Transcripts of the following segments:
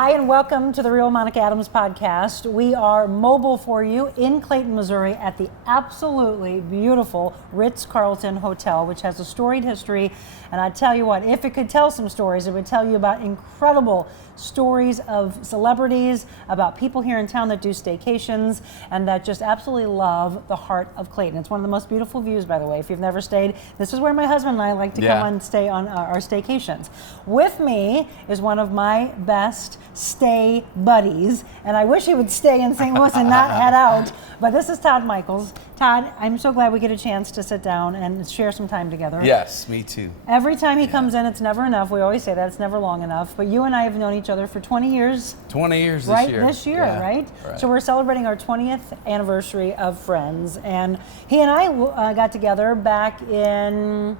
Hi, and welcome to the Real Monica Adams podcast. We are mobile for you in Clayton, Missouri at the absolutely beautiful Ritz-Carlton Hotel, which has a storied history. And I tell you what, if it could tell some stories, it would tell you about incredible stories of celebrities, about people here in town that do staycations and that just absolutely love the heart of Clayton. It's one of the most beautiful views, by the way. If you've never stayed, this is where my husband and I like to come and stay on our staycations. With me is one of my best stay buddies, and I wish he would stay in St. Louis and not head out, but this is Todd Michaels. Todd, I'm so glad we get a chance to sit down and share some time together. Yes, me too. Every time he comes in, it's never enough. We always say that, it's never long enough, but you and I have known each other for 20 years. 20 years this right, year. This year, Yeah, right? So we're celebrating our 20th anniversary of Friends, and he and I got together back in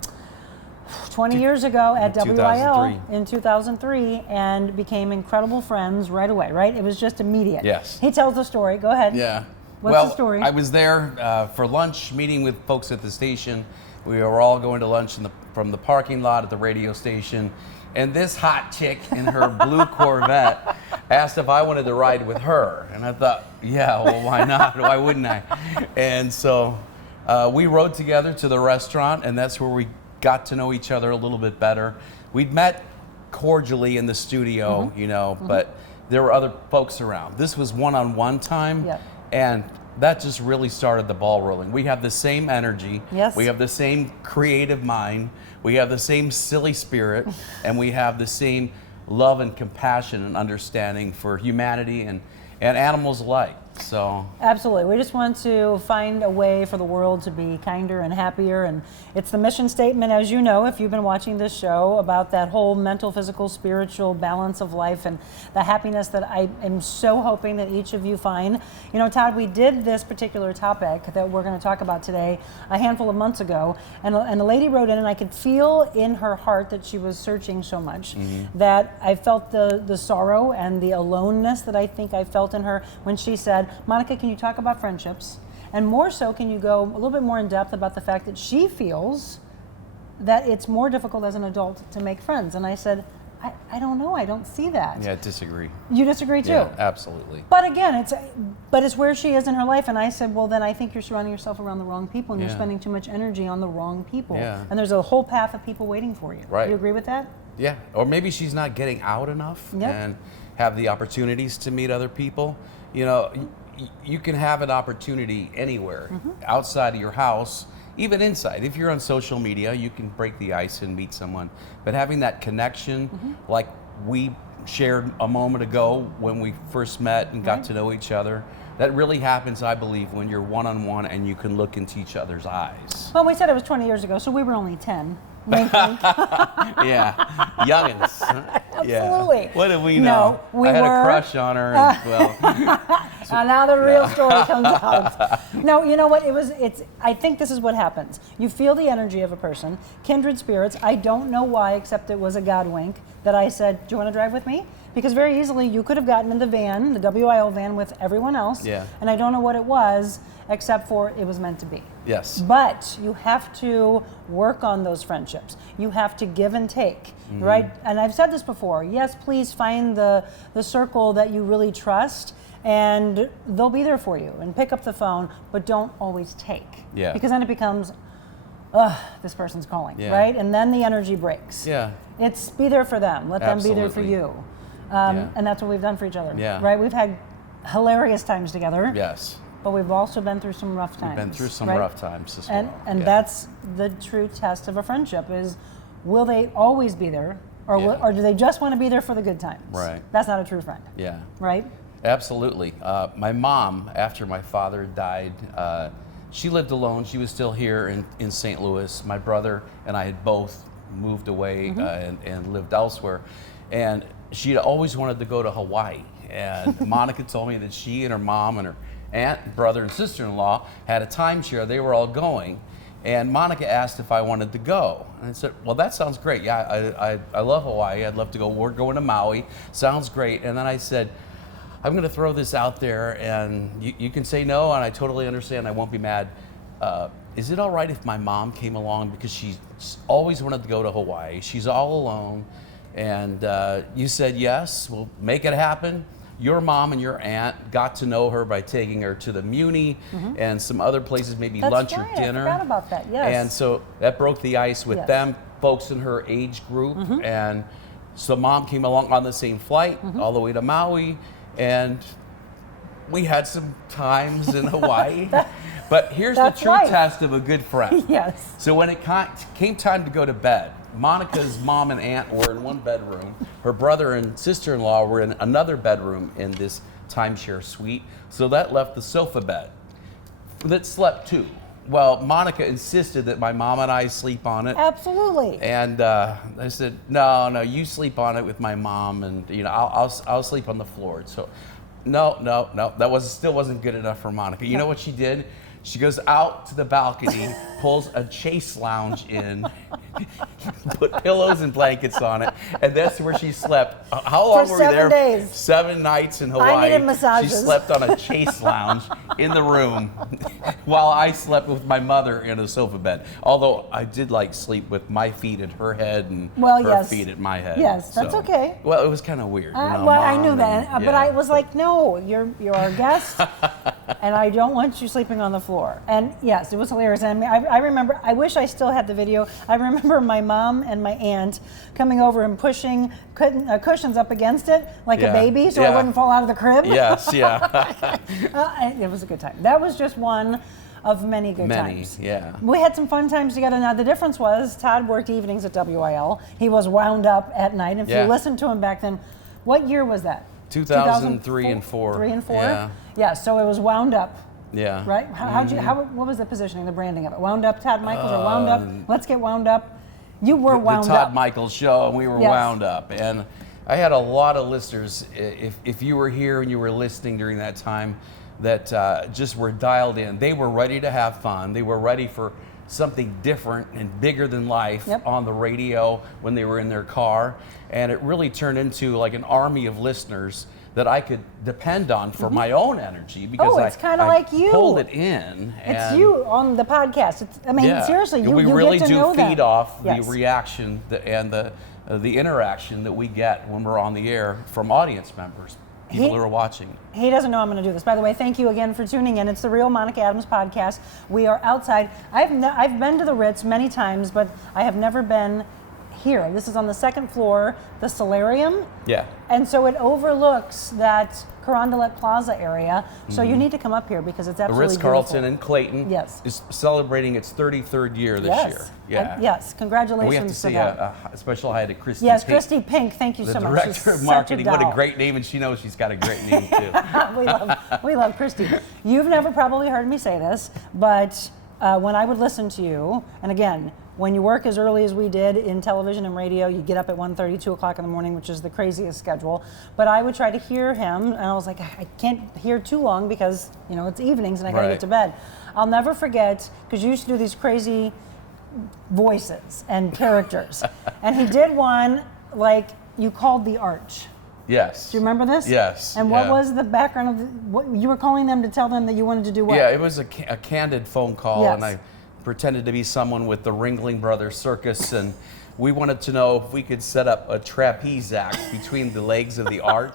20 years ago at WIL in 2003 and became incredible friends right away, right? It was just immediate. Yes. He tells the story. Go ahead. Yeah. What's the story? I was there for lunch, meeting with folks at the station. We were all going to lunch from the parking lot at the radio station, and this hot chick in her blue Corvette asked if I wanted to ride with her. And I thought, yeah, well, why not? Why wouldn't I? And so we rode together to the restaurant, and that's where we got to know each other a little bit better. We'd met cordially in the studio, but there were other folks around. This was one-on-one time, and that just really started the ball rolling. We have the same energy, we have the same creative mind, we have the same silly spirit, and we have the same love and compassion and understanding for humanity and animals alike. So absolutely, we just want to find a way for the world to be kinder and happier, and it's the mission statement, as you know, if you've been watching this show, about that whole mental, physical, spiritual balance of life and the happiness that I am so hoping that each of you find. You know, Todd, we did this particular topic that we're going to talk about today a handful of months ago, and a lady wrote in, and I could feel in her heart that she was searching so much that I felt the sorrow and the aloneness that I think I felt in her when she said, Monica, can you talk about friendships? And more so, can you go a little bit more in depth about the fact that she feels that it's more difficult as an adult to make friends? And I said, I don't know, I don't see that. yeah, I disagree. You disagree too? Yeah, absolutely. But again, it's where she is in her life, and I said, well, then I think you're surrounding yourself around the wrong people, and you're spending too much energy on the wrong people. Yeah. And there's a whole path of people waiting for you. Right. You agree with that? Yeah, or maybe she's not getting out enough and have the opportunities to meet other people. You know, you can have an opportunity anywhere, outside of your house, even inside. If you're on social media, you can break the ice and meet someone. But having that connection, like we shared a moment ago when we first met and got to know each other, that really happens, I believe, when you're one-on-one and you can look into each other's eyes. Well, we said it was 20 years ago, so we were only 10. Yeah, youngins. Absolutely. Yeah. What did we know? No, we I had were a crush on her. And, now the real story comes out. No, you know what? I think this is what happens. You feel the energy of a person, kindred spirits. I don't know why, except it was a God wink that I said, do you want to drive with me? Because very easily you could have gotten in the van, the WIL van, with everyone else. Yeah. And I don't know what it was, except for it was meant to be. Yes. But you have to work on those friendships. You have to give and take, right? And I've said this before. Yes, please find the circle that you really trust, and they'll be there for you. And pick up the phone, but don't always take. Yeah. Because then it becomes, this person's calling, Yeah. right? And then the energy breaks. Yeah. It's be there for them. Let them be there for you. And that's what we've done for each other, right? We've had hilarious times together. Yes. But we've also been through some rough times. We've been through some rough times as well. And that's the true test of a friendship is, will they always be there, or do they just want to be there for the good times? Right. That's not a true friend. Yeah. Right? Absolutely. My mom, after my father died, she lived alone. She was still here in St. Louis. My brother and I had both moved away and lived elsewhere. And she had always wanted to go to Hawaii. And Monica told me that she and her mom and her aunt, brother, and sister-in-law had a timeshare. They were all going. And Monica asked if I wanted to go. And I said, well, that sounds great. Yeah, I love Hawaii. I'd love to go. We're going to Maui. Sounds great. And then I said, I'm going to throw this out there, and you can say no, and I totally understand. I won't be mad. Is it all right if my mom came along? Because she's always wanted to go to Hawaii. She's all alone. And you said, yes, we'll make it happen. Your mom and your aunt got to know her by taking her to the Muni and some other places, maybe That's lunch right, or dinner. I forgot about that, yes. And so that broke the ice with Yes. them, folks in her age group. And so mom came along on the same flight all the way to Maui. And we had some times in Hawaii. But here's the That's true right. test of a good friend. Yes. So when it came time to go to bed, Monica's mom and aunt were in one bedroom. Her brother and sister-in-law were in another bedroom in this timeshare suite. So that left the sofa bed that slept two. Well, Monica insisted that my mom and I sleep on it. Absolutely. And I said, no, you sleep on it with my mom, and I'll sleep on the floor. So, no, that still wasn't good enough for Monica. You know what she did? She goes out to the balcony, pulls a chase lounge in, put pillows and blankets on it, and that's where she slept. How long For were we 7 there? days. 7 nights in Hawaii. I needed massages. She slept on a chase lounge in the room while I slept with my mother in a sofa bed. Although I did like sleep with my feet at her head and her feet at my head. Yes, that's okay. Well, it was kind of weird. Well, I knew that, but I was like, no, you're our guest, and I don't want you sleeping on the floor. And yes, it was hilarious. And I remember, I wish I still had the video. I remember my mom and my aunt coming over and pushing cushions up against it like a baby so I wouldn't fall out of the crib. Yes, yeah. It was a good time. That was just one of many good times. Yeah. We had some fun times together. Now, the difference was Todd worked evenings at WIL. He was wound up at night. If you listened to him back then, what year was that? 2003 and 4. 3 and 4? Yeah. Yeah, so it was wound up. Yeah. Right? What was the positioning, the branding of it? Wound up, Todd Michaels, or wound up? Let's get wound up. You were wound up. The Todd Michaels show, and we were wound up. And I had a lot of listeners, if you were here and you were listening during that time, that just were dialed in. They were ready to have fun. They were ready for something different and bigger than life on the radio when they were in their car. And it really turned into like an army of listeners that I could depend on for my own energy because it's kind of like you. Pulled it in. It's you on the podcast. Seriously, we you really get to do know feed them. off the reaction and the interaction that we get when we're on the air from audience members, people who are watching. He doesn't know I'm going to do this. By the way, thank you again for tuning in. It's the Real Monica Adams podcast. We are outside. I've been to the Ritz many times, but I have never been here. This is on the second floor, the solarium. Yeah. And so it overlooks that Carondelet Plaza area. So you need to come up here because it's absolutely The Ritz-Carlton in Clayton is celebrating its 33rd year this year. Yeah. Yes, congratulations we have to say them. a special hi to Christy Yes, Pink, Christy Pink, thank you so much. The director of marketing. What a great name, and she knows she's got a great name too. we love Christy. You've never probably heard me say this, but when I would listen to you, and again, when you work as early as we did in television and radio, you get up at 1:30, 2 o'clock in the morning, which is the craziest schedule. But I would try to hear him, and I was like, I can't hear too long because it's evenings and I gotta get to bed. I'll never forget, because you used to do these crazy voices and characters. And he did one like you called the Arch. Yes. Do you remember this? Yes. And what was the background of what you were calling them to tell them that you wanted to do what? Yeah, it was a candid phone call, and I pretended to be someone with the Ringling Brothers Circus, and we wanted to know if we could set up a trapeze act between the legs of the arch.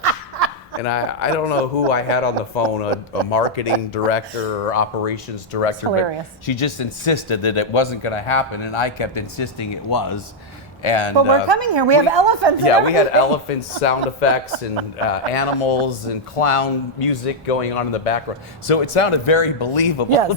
And I don't know who I had on the phone, a marketing director or operations director, but she just insisted that it wasn't going to happen, and I kept insisting it was. And, but we're coming here. We have elephants. Yeah, we had elephants, sound effects, and animals, and clown music going on in the background. So it sounded very believable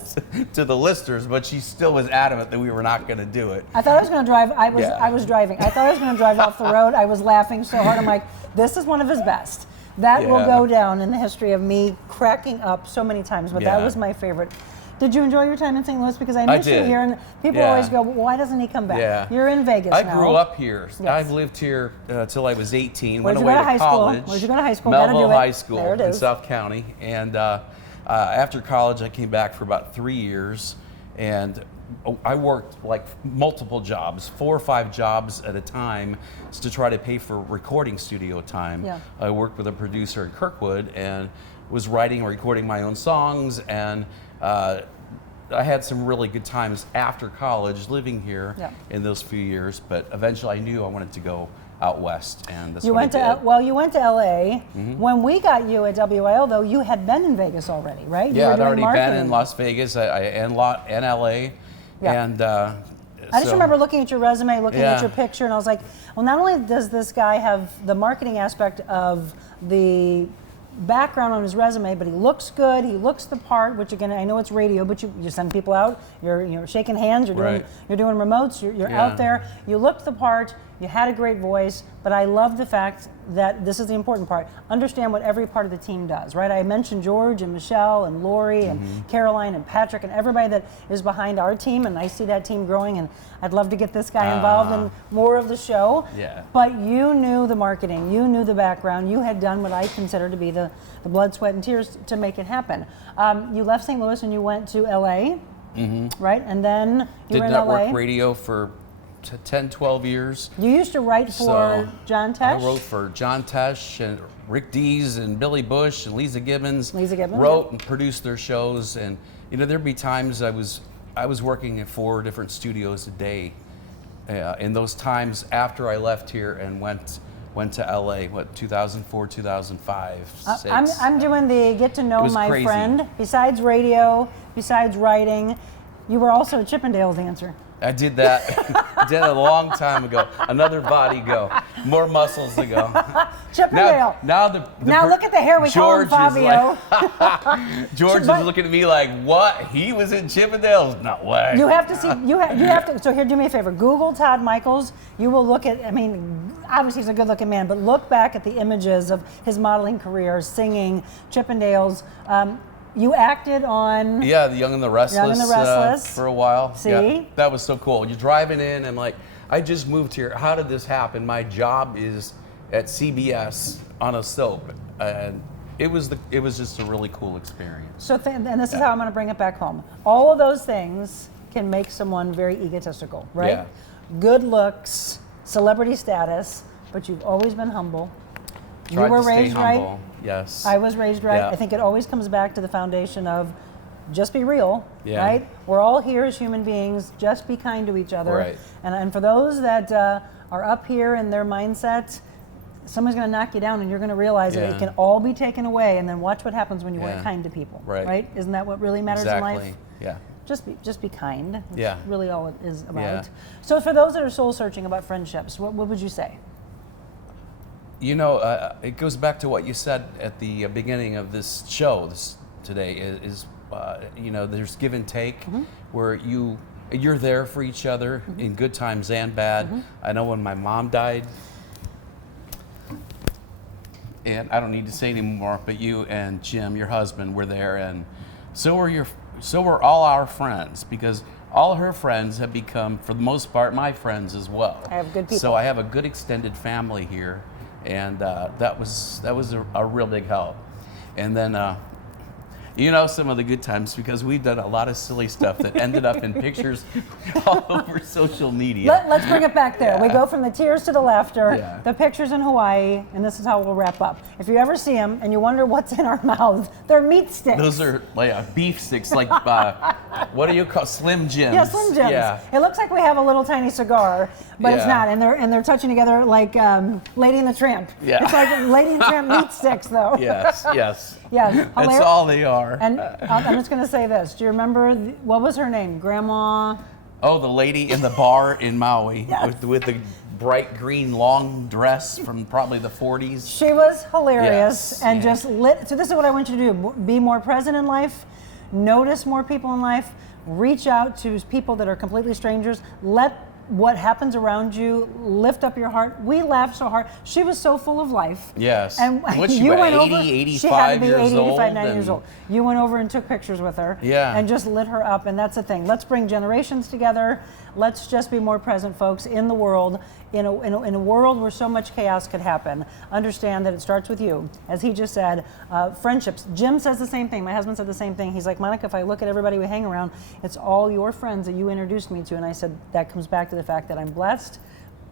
to the listeners, but she still was adamant that we were not going to do it. I thought I was going to drive. I was driving. I thought I was going to drive off the road. I was laughing so hard. I'm like, this is one of his best. That will go down in the history of me cracking up so many times. But that was my favorite. Did you enjoy your time in St. Louis? Because I miss you here, and people always go, well, why doesn't he come back? Yeah. You're in Vegas now. I grew up here. Yes. I've lived here till I was 18. Where'd went you away go to high college. School? Where'd you go to high school? Melville High School in South County. And after college, I came back for about 3 years, and I worked like multiple jobs, 4 or 5 jobs at a time, to try to pay for recording studio time. Yeah. I worked with a producer in Kirkwood and was writing and recording my own songs, and I had some really good times after college living here Yeah. in those few years, but eventually I knew I wanted to go out west, and that's You what went I to did. well, you went to LA. When we got you at WIL, though, you had been in Vegas already, right? You Yeah, were I'd doing already been marketing. in Las Vegas and LA, Yeah. and I just so- remember looking at your resume, looking at Yeah. your picture, and I was like, well, not only does this guy have the marketing aspect of the background on his resume, but he looks good, he looks the part, which again, I know it's radio, but you send people out, you're shaking hands, Right. you're doing remotes, you're Yeah. out there, you looked the part, you had a great voice, but I love the fact that this is the important part. Understand what every part of the team does, right? I mentioned George and Michelle and Lori and Caroline and Patrick and everybody that is behind our team, and I see that team growing, and I'd love to get this guy involved in more of the show. Yeah. But you knew the marketing, you knew the background, you had done what I consider to be the blood, sweat, and tears to make it happen. You left St. Louis and you went to LA, right? And then you did were in network LA. radio for 10, 12 years. You used to write for So, John Tesh. I wrote for John Tesh and Rick Dees and Billy Bush and Lisa Gibbons. Lisa Gibbons, wrote yeah. and produced their shows, and there'd be times I was working at 4 different studios a day. In those times after I left here and went to LA, 2004, 2005, 6. I'm doing the get to It know was my crazy. friend. Besides radio, besides writing, you were also a Chippendales dancer. I did that. I did it a long time ago. Another body go, more muscles to go. Chippendale. Now Look at the hair. We call him George is Fabio. George is looking at me like, what? He was in Chippendales? No way. You have to see. You have to. So here, do me a favor. Google Todd Michaels. You will look at. I mean, obviously he's a good-looking man, but look back at the images of his modeling career, singing Chippendales. You acted on. Yeah, The Young and the Restless, Young and the Restless. For a while. See? Yeah, that was so cool. You're driving in, and like, I just moved here. How did this happen? My job is at CBS on a soap, and it was just a really cool experience. So, and this is how I'm going to bring it back home. All of those things can make someone very egotistical, right? Yeah. Good looks, celebrity status, but you've always been humble. Tried you were to stay raised humble. right. Yes. I was raised right. Yeah. I think it always comes back to the foundation of just be real, Yeah. right? We're all here as human beings. Just be kind to each other. Right. And for those that are up here in their mindset, someone's going to knock you down, and you're going to realize that it Yeah. can all be taken away. And then watch what happens when you Yeah. are kind to people. Right. Isn't that what really matters in life? Exactly. Yeah. Just be kind. That's Yeah. really all it is about. Yeah. So for those that are soul searching about friendships, what would you say? It goes back to what you said at the beginning of this show today. Is there's give and take, where you're there for each other in good times and bad. I know when my mom died, and I don't need to say anymore, but you and Jim, your husband, were there, and so were all our friends, because all her friends have become, for the most part, my friends as well. I have good people. So I have a good extended family here, and that was a real big help. And then some of the good times, because we've done a lot of silly stuff that ended up in pictures all over social media. Let's bring it back there. We go from the tears to the laughter, Yeah. the pictures in Hawaii, and this is how we'll wrap up. If you ever see them and you wonder what's in our mouths, they're meat sticks. Those are like beef sticks, like what do you call Slim Jims? Yeah, Slim Jims. Yeah. It looks like we have a little tiny cigar, but it's Yeah. not. And they're touching together like Lady and the Tramp. Yeah. It's like Lady and the Tramp meat sticks, though. Yes. Yeah. That's all they are. And I'm just going to say this. Do you remember, what was her name? Grandma? Oh, the lady in the bar in Maui Yes. with the bright green long dress from probably the 40s. She was hilarious Yes, and yeah. just lit. So this is what I want you to do. Be more present in life. Notice more people in life. Reach out to people that are completely strangers. Let what happens around you lift up your heart. We laughed so hard. She was so full of life. Yes. And What's she, you about, went 80, over. 85 she had to be years 80, 85, old, 90 years and- old. You went over and took pictures with her. Yeah. And just lit her up. And that's the thing. Let's bring generations together. Let's just be more present, folks, in the world. In a world where so much chaos could happen, understand that it starts with you. As he just said, friendships. Jim says the same thing. My husband said the same thing. He's like, Monica, if I look at everybody we hang around, it's all your friends that you introduced me to. And I said, that comes back to the fact that I'm blessed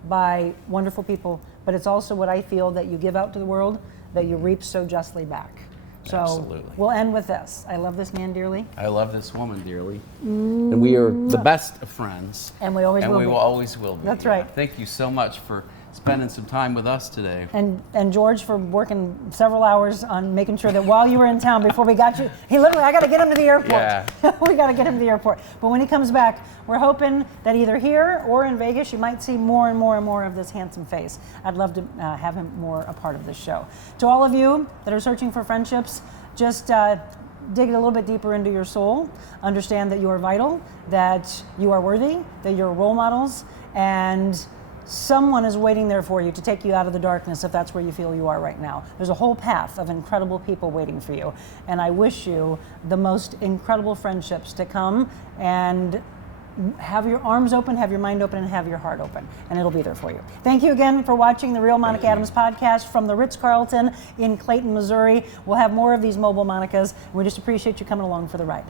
by wonderful people, but it's also what I feel that you give out to the world that you reap so justly back. So Absolutely. we'll end with this. I love this man dearly. I love this woman dearly. And we are the best of friends. And we always will be. Always will be. That's right. Thank you so much for spending some time with us today. And George for working several hours on making sure that while you were in town before we got you, I got to get him to the airport. Yeah. We got to get him to the airport. But when he comes back, we're hoping that either here or in Vegas, you might see more and more and more of this handsome face. I'd love to have him more a part of this show. To all of you that are searching for friendships, just dig a little bit deeper into your soul. Understand that you are vital, that you are worthy, that you're role models, and someone is waiting there for you to take you out of the darkness if that's where you feel you are right now. There's a whole path of incredible people waiting for you. And I wish you the most incredible friendships to come, and have your arms open, have your mind open, and have your heart open. And it'll be there for you. Thank you again for watching the Real Monica Adams podcast from the Ritz-Carlton in Clayton, Missouri. We'll have more of these mobile Monicas. We just appreciate you coming along for the ride.